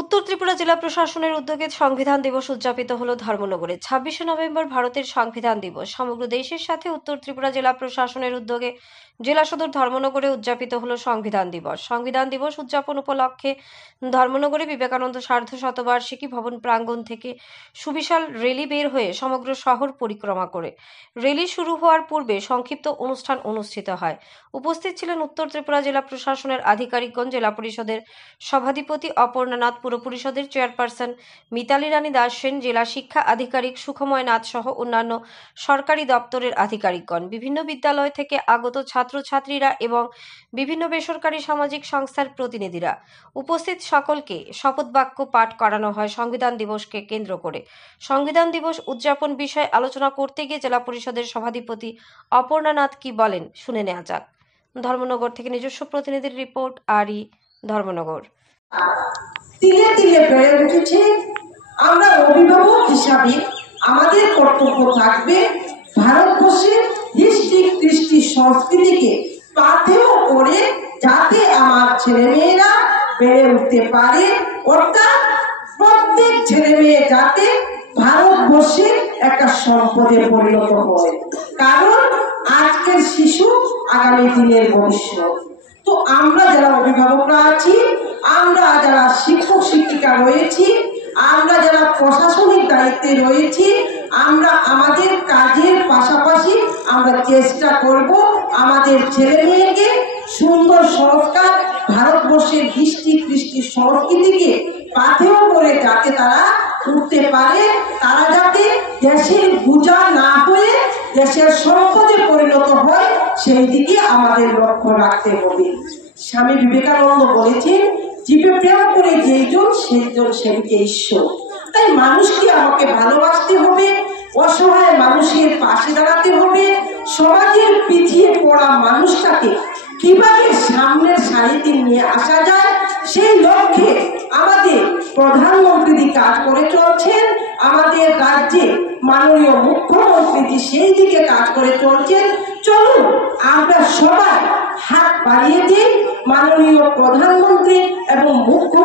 উত্তর ত্রিপুরা জেলা প্রশাসনের উদ্যোগে সংবিধান দিবস উদযাপিত হলো ধর্মনগরে। 26শে নভেম্বর ভারতের সংবিধান দিবস। সমগ্র দেশের সাথে উত্তর ত্রিপুরা জেলা প্রশাসনের উদ্যোগে জেলা সদর ধর্মনগরে উদযাপিত হলো সংবিধান দিবস। সংবিধান দিবস উদযাপন উপলক্ষে ধর্মনগরে বিবেকানন্দ সার্ধ শতবার্ষিকী ভবন প্রাঙ্গণ থেকে সুবিশাল র্যালি বের হয়ে সমগ্র শহর পরিক্রমা করে র্যালি শুরু হওয়ার পূর্বে সংক্ষিপ্ত অনুষ্ঠান অনুষ্ঠিত হয়। উপস্থিত ছিলেন উত্তর ত্রিপুরা জেলা প্রশাসনের আধিকারিকগণ, জেলা পরিষদের সভাধিপতি অপর্ণা নাথ, পুর পরিষদের চেয়ারপারসন মিতালি রানী দাস সেন, জেলা শিক্ষা আধিকারিক সুখময় নাথ সহ অন্যান্য সরকারি দপ্তরের আধিকারিকগণ, বিভিন্ন বিদ্যালয় থেকে আগত ছাত্রছাত্রীরা এবং বিভিন্ন বেসরকারি সামাজিক সংস্থার প্রতিনিধিরা। উপস্থিত সকলকে শপথ বাক্য পাঠ করানো হয় সংবিধান দিবসকে কেন্দ্র করে। সংবিধান দিবস উদযাপন বিষয়ে আলোচনা করতে গিয়ে জেলা পরিষদের সভাধিপতি অপর্ণা নাথ কি বলেন শুনে নেওয়া যাক। ধর্মনগর থেকে নিজস্ব প্রতিনিধির রিপোর্ট, আরই, ধর্মনগর। তিলে তিলে বেড়ে উঠেছে। আমরা অভিভাবক হিসাবে আমাদের কর্তব্য থাকবে ভারতবর্ষের হিস্ট্রি, কৃষ্টি, সংস্কৃতিকে পাথেয় করে যাতে আমার ছেলেমেয়েরা বেড়ে উঠতে পারে, অর্থাৎ প্রত্যেক ছেলে মেয়ে যাতে ভারতবর্ষের একটা সম্পদে পরিণত হয়, কারণ আজকের শিশু আগামী দিনের ভবিষ্যৎ। তো আমরা যারা অভিভাবকরা আছি, আমরা যারা শিক্ষক শিক্ষিকা রয়েছি, আমরা যারা প্রশাসনিক দায়িত্বে রয়েছি, আমরা আমাদের কাজের পাশাপাশি আমরা চেষ্টা করব আমাদের ছেলে মেয়েকে সুন্দর সংস্কার, ভারতবর্ষের হিস্ট্রি, কৃষ্টি, সংস্কৃতিকে পাথেয় করে যাতে তারা উঠতে পারে, তারা যাতে দেশের বোঝা না হয়ে দেশের সম্পদে পরিণত হয়, সেই দিকে আমাদের লক্ষ্য রাখতে হবে। স্বামী বিবেকানন্দ বলেছেন, জীবে প্রেম করে যেইজন সেইজন সেদিকে ঈশ্বর। তাই মানুষকে আমাকে ভালোবাসতে হবে, অসহায় মানুষের পাশে দাঁড়াতে হবে, সমাজের পিছিয়ে পড়া মানুষটাকে কিভাবে সামনের সারিতে নিয়ে আসা যায়, সেই লক্ষ্যে আমাদের প্রধানমন্ত্রী কাজ করে চলছেন, আমাদের রাজ্যে মাননীয় মুখ্যমন্ত্রী সেই দিকে কাজ করে চলছেন। চলুন আমরা সবাই হাত বাড়িয়ে দিই মাননীয় প্রধানমন্ত্রী এবং মুখ্য